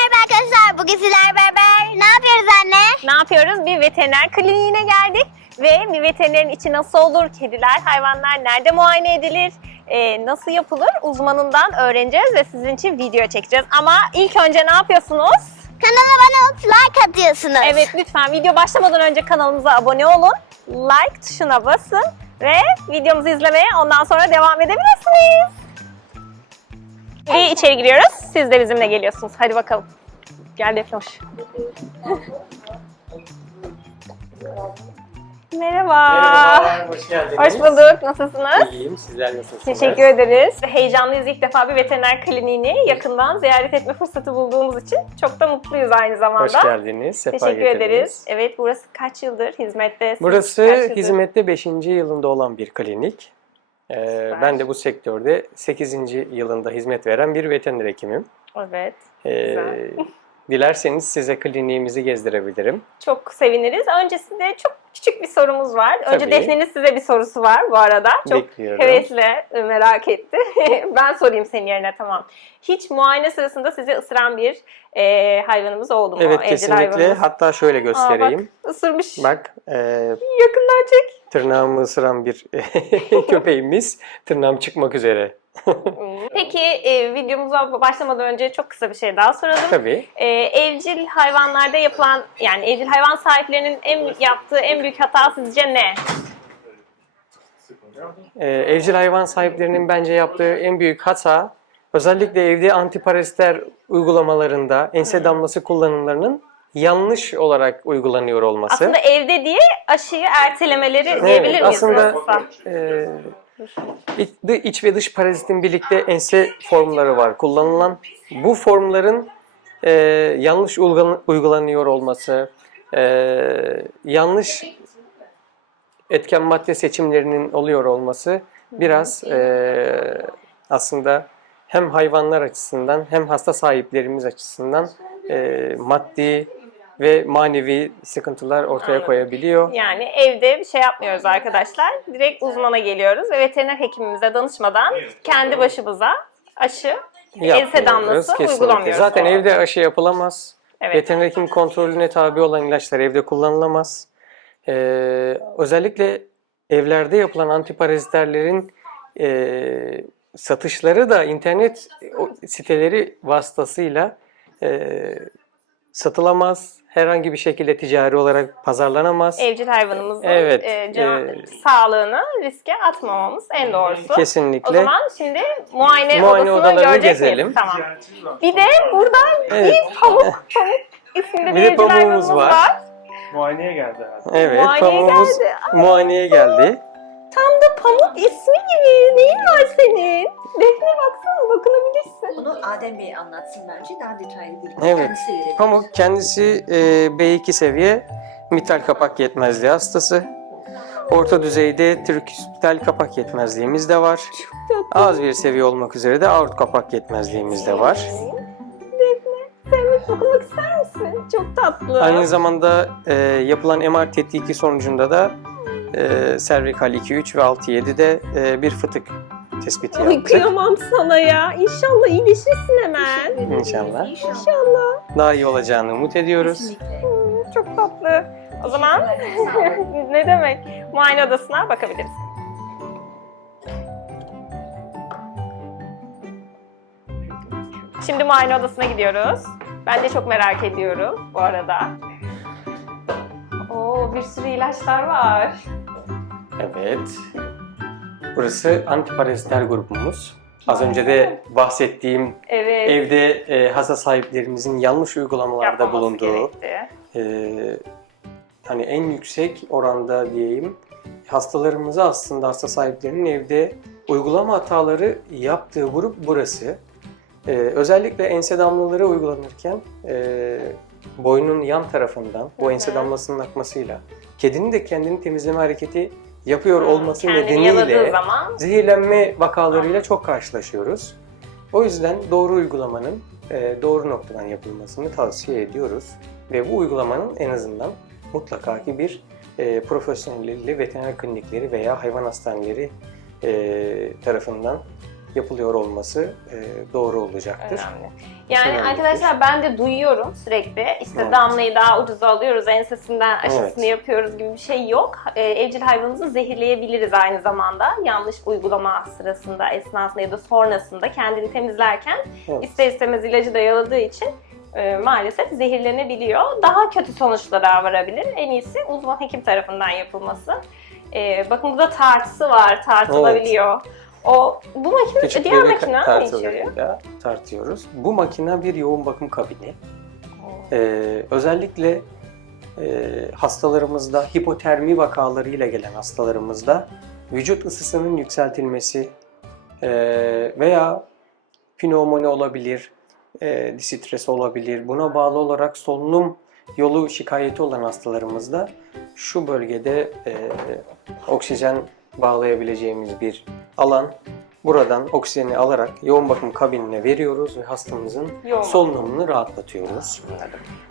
merhaba arkadaşlar. Bugün sizler beraber ne yapıyoruz anne? Ne yapıyoruz? Bir veteriner kliniğine geldik ve bir veterinerin içi nasıl olur? Kediler, hayvanlar nerede muayene edilir? Ee, nasıl yapılır? Uzmanından öğreneceğiz ve sizin için video çekeceğiz. Ama ilk önce ne yapıyorsunuz? Kanala abone olup like atıyorsunuz. Evet lütfen video başlamadan önce kanalımıza abone olun. Like tuşuna basın ve videomuzu izlemeye ondan sonra devam edebilirsiniz. Ve içeri giriyoruz. Siz de bizimle geliyorsunuz. Hadi bakalım. Gel Defnoş. Merhaba. Merhabalar, hoş geldiniz. Hoş bulduk. Nasılsınız? İyiyim, sizler nasılsınız? Teşekkür ederiz. Heyecanlıyız ilk defa bir veteriner kliniğini yakından ziyaret etme fırsatı bulduğumuz için çok da mutluyuz aynı zamanda. Hoş geldiniz, sefa Teşekkür getirdiniz. ederiz. Evet burası kaç yıldır hizmette? Burası kaç yıldır? hizmette 5. yılında olan bir klinik. Ee, ben de bu sektörde 8. yılında hizmet veren bir veteriner hekimim. Evet. Ee, Güzel. dilerseniz size kliniğimizi gezdirebilirim. Çok seviniriz. Öncesinde çok küçük bir sorumuz var. Önce Tabii. Defne'nin size bir sorusu var bu arada. Çok Bekliyorum. hevesle e, merak etti. ben sorayım senin yerine tamam. Hiç muayene sırasında sizi ısıran bir e, hayvanımız oldu mu? Evet Evcil kesinlikle. hayvanımız. Hatta şöyle Aa, göstereyim. bak, ısırmış. bak e, Yakından çek. Tırnağımı ısıran bir köpeğimiz. Tırnağım çıkmak üzere. Peki e, videomuza başlamadan önce çok kısa bir şey daha soralım. Tabii. E, evcil hayvanlarda yapılan yani evcil hayvan sahiplerinin en yaptığı en büyük hata sizce ne? Ee, evcil hayvan sahiplerinin bence yaptığı en büyük hata özellikle evde antiparazitler uygulamalarında ense damlası kullanımlarının yanlış olarak uygulanıyor olması. Aslında evde diye aşıyı ertelemeleri diyebilir miyiz? aslında-? Ee, iç- ve dış parazitin birlikte ense formları var kullanılan. Bu formların e, yanlış uygulan- uygulanıyor olması, e, yanlış etken madde seçimlerinin oluyor olması biraz e, aslında hem hayvanlar açısından hem hasta sahiplerimiz açısından e, maddi ve manevi sıkıntılar ortaya Anladım. koyabiliyor. Yani evde bir şey yapmıyoruz arkadaşlar. Direkt uzmana geliyoruz ve veteriner hekimimize danışmadan kendi başımıza aşı, ense damlası kesinlikle. uygulamıyoruz. Zaten evde aşı yapılamaz. Evet. Veteriner hekim kontrolüne tabi olan ilaçlar evde kullanılamaz. Ee, özellikle evlerde yapılan antiparaziterlerin e, satışları da internet siteleri vasıtasıyla e, satılamaz. Herhangi bir şekilde ticari olarak pazarlanamaz. Evcil hayvanımızın Evet, e, can- e, sağlığını riske atmamamız en doğrusu. Kesinlikle. O zaman şimdi muayene, Muayene odasını görecek gezelim. miyiz? Tamam. Bir de burada Evet. bir pamuk, pamuk isimli Bir bir, pamuğumuz hayvanımız var. var. Muayeneye geldi herhalde. Evet, Muayeneye pamuğumuz geldi. muayeneye geldi. Tam da pamuk ismi gibi. Neyin var senin? Defne baksana bakınabilirsin. Bunu Adem Bey anlatsın bence daha detaylı bilgi Evet. kendisi verebilir. Pamuk kendisi e, B2 seviye mital kapak yetmezliği hastası. Orta düzeyde triküspital kapak yetmezliğimiz de var. Az bir seviye olmak üzere de aort kapak yetmezliğimiz de var. Defne sen de dokunmak ister misin? Çok tatlı. Aynı zamanda e, yapılan MR tetkiki sonucunda da e, servikal 2-3 ve 6-7'de e, bir fıtık tespiti Ay yaptık. kıyamam sana ya. İnşallah iyileşirsin hemen. İnşallah. İnşallah. Daha iyi olacağını umut ediyoruz. Kesinlikle. Çok tatlı. O zaman ne demek? Muayene odasına bakabiliriz. Şimdi muayene odasına gidiyoruz. Ben de çok merak ediyorum bu arada. Oo bir sürü ilaçlar var. Evet. Burası antiparaziter grubumuz. Az önce de bahsettiğim Evet. evde e, hasta sahiplerimizin yanlış uygulamalarda yapmamız bulunduğu gerekti. e, hani en yüksek oranda diyeyim hastalarımıza aslında hasta sahiplerinin evde uygulama hataları yaptığı grup burası. E, özellikle ense damlaları uygulanırken e, boynun yan tarafından bu ense damlasının akmasıyla kedinin de kendini temizleme hareketi yapıyor olması Kendini nedeniyle zaman zehirlenme vakalarıyla çok karşılaşıyoruz. O yüzden doğru uygulamanın e, doğru noktadan yapılmasını tavsiye ediyoruz. Ve bu uygulamanın en azından mutlaka ki bir e, profesyonelli veteriner klinikleri veya hayvan hastaneleri e, tarafından yapılıyor olması e, doğru olacaktır. Önemli. Yani Önemlidir. arkadaşlar ben de duyuyorum sürekli işte Evet. damlayı daha ucuza alıyoruz ensesinden aşısını Evet. yapıyoruz gibi bir şey yok. Ee, evcil hayvanımızı zehirleyebiliriz aynı zamanda yanlış uygulama sırasında esnasında ya da sonrasında kendini temizlerken Evet. ister istemez ilacı da yaladığı için e, maalesef zehirlenebiliyor. Daha kötü sonuçlara varabilir. En iyisi uzman hekim tarafından yapılması. E, bakın burada tartısı var, tartılabiliyor. O bu makine Küçük diğer makine ne içeriyor? tartıyoruz. Bu makine bir yoğun bakım kabini. Ee, özellikle e, hastalarımızda hipotermi vakalarıyla gelen hastalarımızda vücut ısısının yükseltilmesi e, veya pnömoni olabilir, e, distres olabilir. Buna bağlı olarak solunum yolu şikayeti olan hastalarımızda şu bölgede e, oksijen bağlayabileceğimiz bir alan. Buradan oksijeni alarak yoğun bakım kabinine veriyoruz ve hastamızın Yoğun solunumunu rahatlatıyoruz.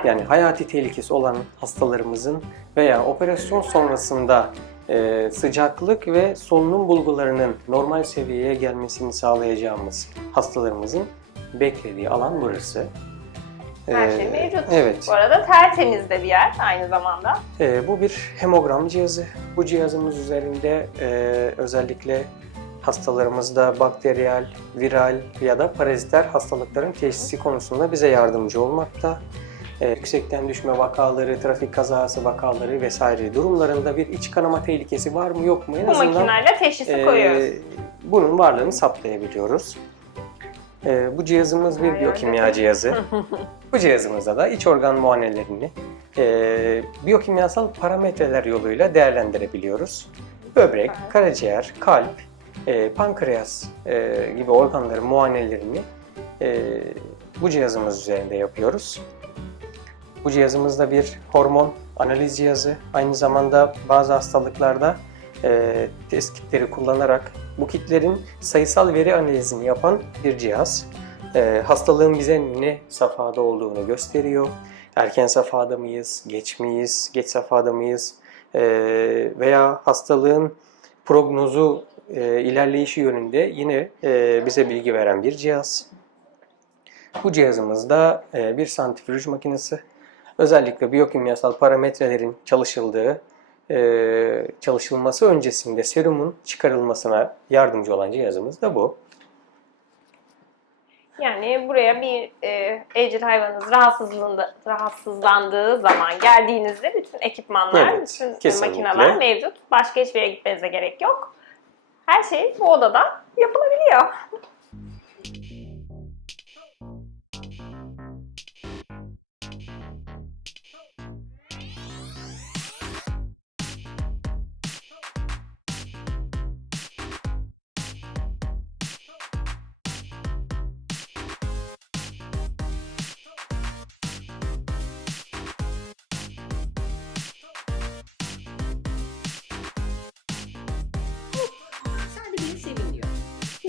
Yani hayati tehlikesi olan hastalarımızın veya operasyon sonrasında e, sıcaklık ve solunum bulgularının normal seviyeye gelmesini sağlayacağımız hastalarımızın beklediği alan burası. Her şey mevcut. Evet. Bu arada tertemiz de bir yer aynı zamanda. Ee, bu bir hemogram cihazı. Bu cihazımız üzerinde e, özellikle hastalarımızda bakteriyel, viral ya da paraziter hastalıkların teşhisi konusunda bize yardımcı olmakta. Ee, yüksekten düşme vakaları, trafik kazası vakaları vesaire durumlarında bir iç kanama tehlikesi var mı yok mu en Bu azından makineyle teşhisi e, koyuyoruz. bunun varlığını saptayabiliyoruz. Ee, bu cihazımız bir biyokimya cihazı. bu cihazımızda da iç organ muayenelerini e, biyokimyasal parametreler yoluyla değerlendirebiliyoruz. Böbrek, karaciğer, kalp, e, pankreas e, gibi organların muayenelerini e, bu cihazımız üzerinde yapıyoruz. Bu cihazımızda bir hormon analiz cihazı. Aynı zamanda bazı hastalıklarda e, test kitleri kullanarak bu kitlerin sayısal veri analizini yapan bir cihaz. E, hastalığın bize ne safhada olduğunu gösteriyor. Erken safhada mıyız, geç miyiz, geç safhada mıyız E, veya hastalığın prognozu e, ilerleyişi yönünde yine e, bize bilgi veren bir cihaz. Bu cihazımızda e, bir santrifüj makinesi. Özellikle biyokimyasal parametrelerin çalışıldığı, e, çalışılması öncesinde serumun çıkarılmasına yardımcı olan cihazımız da bu. Yani buraya bir e, evcil hayvanınız rahatsızlığında, rahatsızlandığı zaman geldiğinizde bütün ekipmanlar, Evet, bütün kesinlikle. makineler mevcut. Başka hiçbir yere gitmenize gerek yok. Her şey bu odada yapılabiliyor.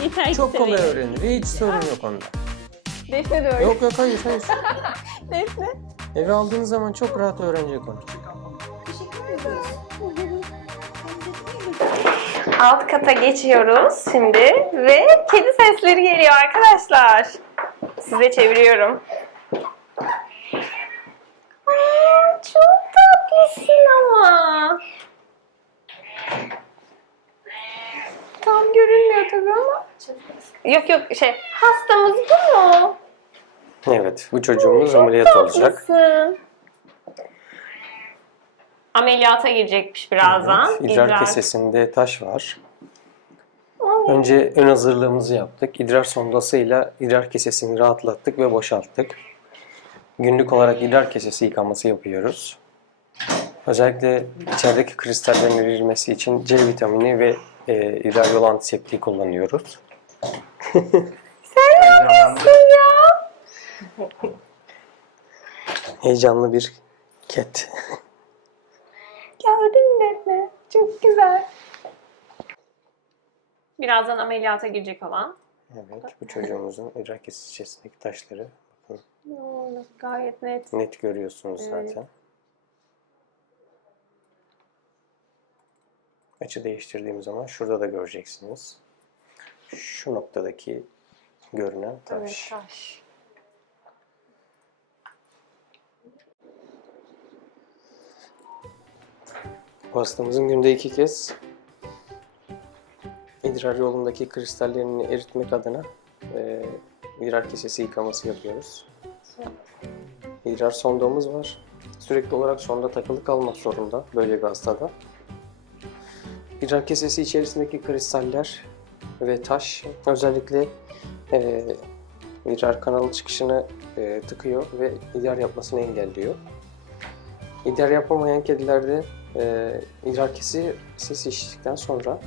Yeter Çok kolay öğrenir. Hiç sorun yok onda. Defne de öyle. Yok yok hayır hayır. Defne. Eve aldığınız zaman çok rahat öğrenecek onu. Teşekkür ederiz. Alt kata geçiyoruz şimdi ve kedi sesleri geliyor arkadaşlar. Size çeviriyorum. Aa, çok tatlısın ama. Tam görünmüyor tabii ama. Yok yok şey hastamız bu mu? Evet bu çocuğumuz ameliyat olacak. Tatlısın. Ameliyata girecekmiş birazdan. Evet, idrar kesesinde taş var. Ay. Önce ön hazırlığımızı yaptık. İdrar sondasıyla idrar kesesini rahatlattık ve boşalttık. Günlük olarak idrar kesesi yıkaması yapıyoruz. Özellikle içerideki kristallerin erilmesi için C vitamini ve e, idrar yolu antiseptiği kullanıyoruz. Sen ne yapıyorsun ya? Heyecanlı bir ket. Gördün mü Defne? Çok güzel. Birazdan ameliyata girecek olan. Evet, bu çocuğumuzun idrar kesesindeki taşları bakın, Oo, Gayet net. net görüyorsunuz Evet. zaten. Açı değiştirdiğim zaman şurada da göreceksiniz. Şu noktadaki görünen taş. taş. Bu hastamızın günde iki kez idrar yolundaki kristallerini eritmek adına e, idrar kesesi yıkaması yapıyoruz. İdrar sondamız var. Sürekli olarak sonda takılı kalmak zorunda böyle bir hastada. İdrar kesesi içerisindeki kristaller ve taş özellikle e, idrar kanalı çıkışını e, tıkıyor ve idrar yapmasını engelliyor. İdrar yapamayan kedilerde e, idrar kesesi içtikten sonra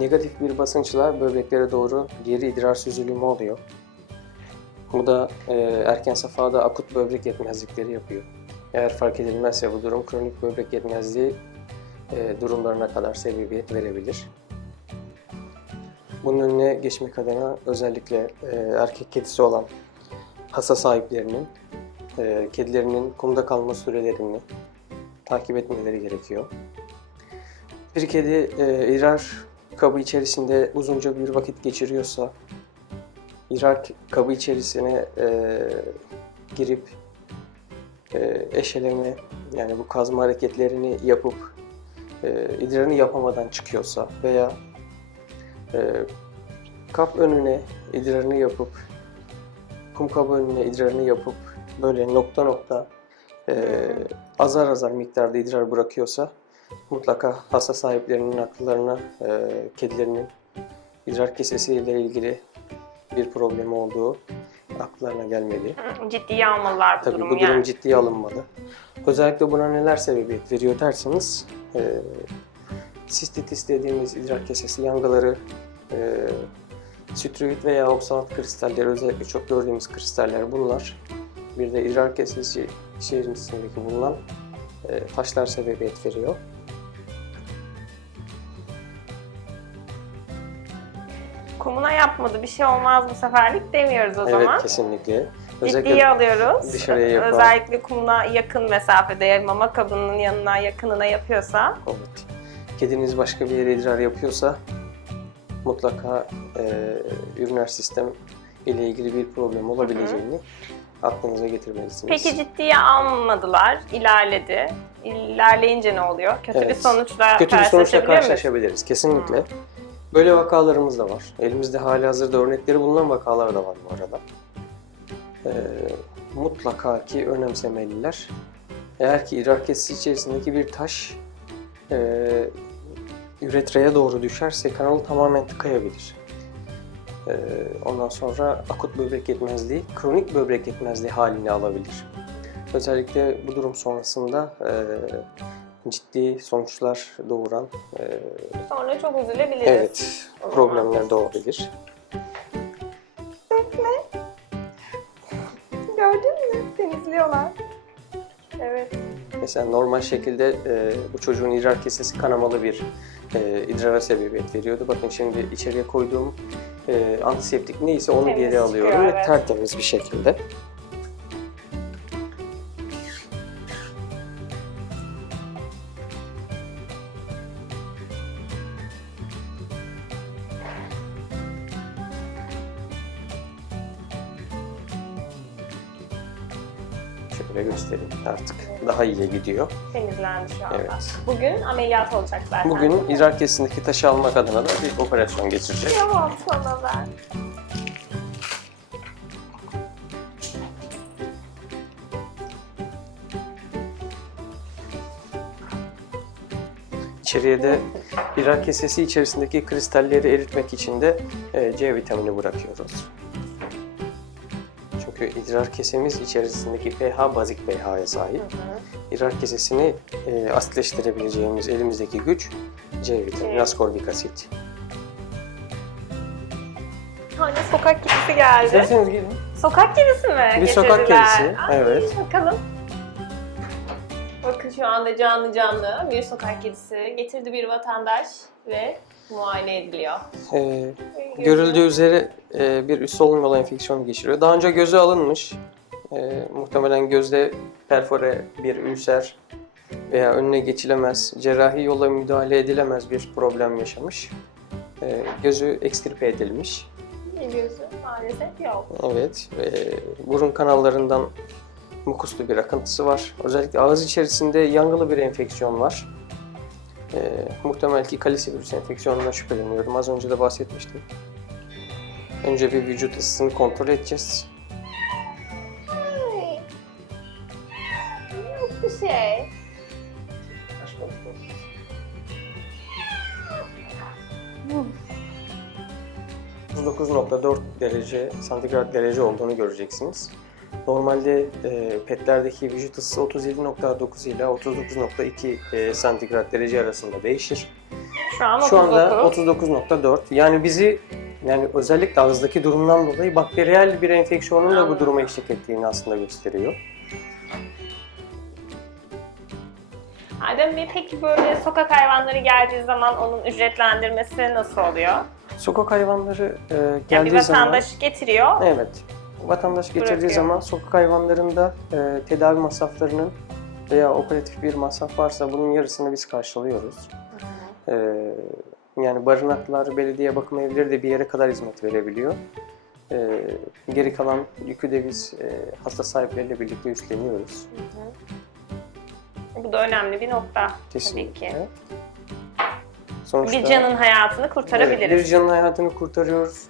negatif bir basınçla böbreklere doğru geri idrar süzülümü oluyor. Bu da e, erken safhada akut böbrek yetmezlikleri yapıyor. Eğer fark edilmezse bu durum kronik böbrek yetmezliği e, durumlarına kadar sebebiyet verebilir. Bunun önüne geçmek adına özellikle e, erkek kedisi olan hasa sahiplerinin e, kedilerinin kumda kalma sürelerini takip etmeleri gerekiyor. Bir kedi e, idrar kabı içerisinde uzunca bir vakit geçiriyorsa idrar kabı içerisine e, girip e, eşeleme yani bu kazma hareketlerini yapıp e, idrarını yapamadan çıkıyorsa veya e, kap önüne idrarını yapıp kum kabı önüne idrarını yapıp böyle nokta nokta e, azar azar miktarda idrar bırakıyorsa mutlaka hasta sahiplerinin akıllarına e, kedilerinin idrar kesesiyle ilgili bir problemi olduğu akıllarına gelmeli. Ciddiye almalılar bu Tabii durumu bu durum yani. ciddiye alınmalı. Özellikle buna neler sebebiyet veriyor derseniz e, sistitis dediğimiz idrar kesesi yangıları, e, sütüit veya oksalat kristalleri özellikle çok gördüğümüz kristaller bunlar. Bir de idrar kesesi içerisindeki bulunan e, taşlar sebebiyet veriyor. Kumuna yapmadı bir şey olmaz bu seferlik demiyoruz o evet zaman. kesinlikle. Ciddiye alıyoruz. dışarıya Özellikle kumuna yakın mesafede, mama kabının yanına yakınına yapıyorsa Evet. Kediniz başka bir yere idrar yapıyorsa mutlaka e, üriner sistem ile ilgili bir problem olabileceğini aklınıza getirmelisiniz. Peki ciddiye almadılar, ilerledi. İlerleyince ne oluyor? Kötü bir Evet. sonuçla Kötü bir sonuçla karşılaşabiliriz. Kesinlikle. Böyle vakalarımız da var. Elimizde hali hazırda örnekleri bulunan vakalar da var bu arada. Ee, mutlaka ki önemsemeliler. Eğer ki idrar kesesi içerisindeki bir taş e, üretreye doğru düşerse kanalı tamamen tıkayabilir. Ee, ondan sonra akut böbrek yetmezliği, kronik böbrek yetmezliği halini alabilir. Özellikle bu durum sonrasında e, ciddi sonuçlar doğuran e, Sonra çok üzülebiliriz. evet problemler doğabilir. Gördün mü? Temizliyorlar. Evet. Mesela normal şekilde e, bu çocuğun idrar kesesi kanamalı bir e, idrara sebebiyet veriyordu. Bakın şimdi içeriye koyduğum e, antiseptik neyse onu Temiz geri çıkıyor, alıyorum ve evet. tertemiz bir şekilde. Şöyle göstereyim artık. Daha iyiye gidiyor. Temizlendi şu anda. Evet. Bugün ameliyat olacak zaten. Bugün idrar kesesindeki taşı almak adına da bir operasyon geçirecek. Tamam sana ben. İçeriye de idrar kesesi içerisindeki kristalleri eritmek için de e, C vitamini bırakıyoruz. Çünkü idrar kesemiz içerisindeki pH bazik pH'ya sahip. İdrar kesesini e, asitleştirebileceğimiz elimizdeki güç C vitamini, Evet. askorbik asit. Hani sokak kedisi geldi. İsterseniz gelin. Sokak kedisi mi? Bir sokak getirdiler? kedisi, Ay, evet. Bakalım. Bakın şu anda canlı canlı bir sokak kedisi getirdi bir vatandaş ve muayene ediliyor. E, Görüldüğü üzere e, bir üst solunum yolu enfeksiyonu geçiriyor. Daha önce göze alınmış. E, muhtemelen gözde perfore bir ülser veya önüne geçilemez, cerrahi yolla müdahale edilemez bir problem yaşamış. e, gözü ekstrip edilmiş. Gözü maalesef yok. Evet, ve burun kanallarından mukuslu bir akıntısı var. Özellikle ağız içerisinde yangılı bir enfeksiyon var. Ee, muhtemel ki kalisi virüs enfeksiyonundan şüpheleniyorum. Az önce de bahsetmiştim. Önce bir vücut ısısını kontrol edeceğiz. Bir şey. 39.4 derece santigrat derece olduğunu göreceksiniz. Normalde e, petlerdeki vücut ısısı 37.9 ile 39.2 e, santigrat derece arasında değişir. Şu an Şu anda 39. 39.4. Yani bizi yani özellikle ağızdaki durumdan dolayı bakteriyel bir enfeksiyonun da bu duruma eşlik ettiğini aslında gösteriyor. Adem Bey peki böyle sokak hayvanları geldiği zaman onun ücretlendirmesi nasıl oluyor? Sokak hayvanları e, Yani geldiği bir zaman vatandaş getiriyor. evet vatandaş Bırakıyor. zaman sokak hayvanlarında e, tedavi masraflarının veya operatif bir masraf varsa bunun yarısını biz karşılıyoruz. E, yani barınaklar, belediye bakım evleri de bir yere kadar hizmet verebiliyor. E, geri kalan yükü de biz e, hasta sahipleriyle birlikte üstleniyoruz. Bu da önemli bir nokta tabii Kesinlikle. ki. Sonuçta Bir canın hayatını kurtarabiliriz. Evet, bir canın hayatını kurtarıyoruz.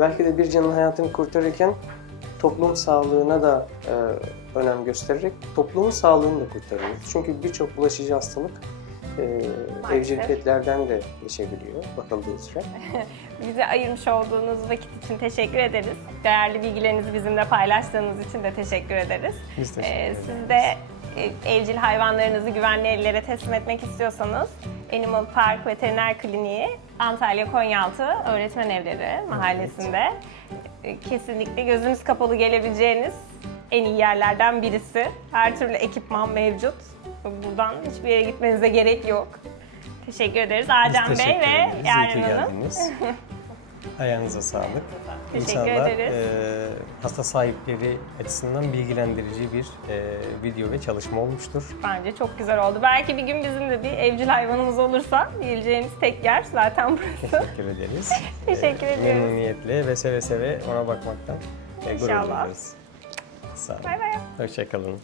Belki de bir canın hayatını kurtarırken toplum sağlığına da e, önem göstererek toplumun sağlığını da kurtarıyoruz. Çünkü birçok bulaşıcı hastalık e, evcil petlerden de geçebiliyor bakıldığı üzere. Bize ayırmış olduğunuz vakit için teşekkür ederiz. Değerli bilgilerinizi bizimle paylaştığınız için de teşekkür ederiz. Biz Ee, siz de e, evcil hayvanlarınızı güvenli ellere teslim etmek istiyorsanız Animal Park Veteriner Kliniği Antalya Konyaaltı Öğretmen Evleri mahallesinde e, kesinlikle gözünüz kapalı gelebileceğiniz en iyi yerlerden birisi. Her türlü ekipman mevcut. Buradan hiçbir yere gitmenize gerek yok. Teşekkür ederiz Adem Biz Bey teşekkür ve ederiz. İyi ki Yaren Hanım. geldiniz. Ayağınıza sağlık. Teşekkür İnşallah ederiz. e, hasta sahipleri açısından bilgilendirici bir e, video ve çalışma olmuştur. Bence çok güzel oldu. Belki bir gün bizim de bir evcil hayvanımız olursa geleceğiniz tek yer zaten burası. Teşekkür ederiz. Teşekkür E, ediyoruz. Memnuniyetle ve seve seve ona bakmaktan e, gurur İnşallah. duyarız. Sağ olun. Bay bay. Hoşçakalın.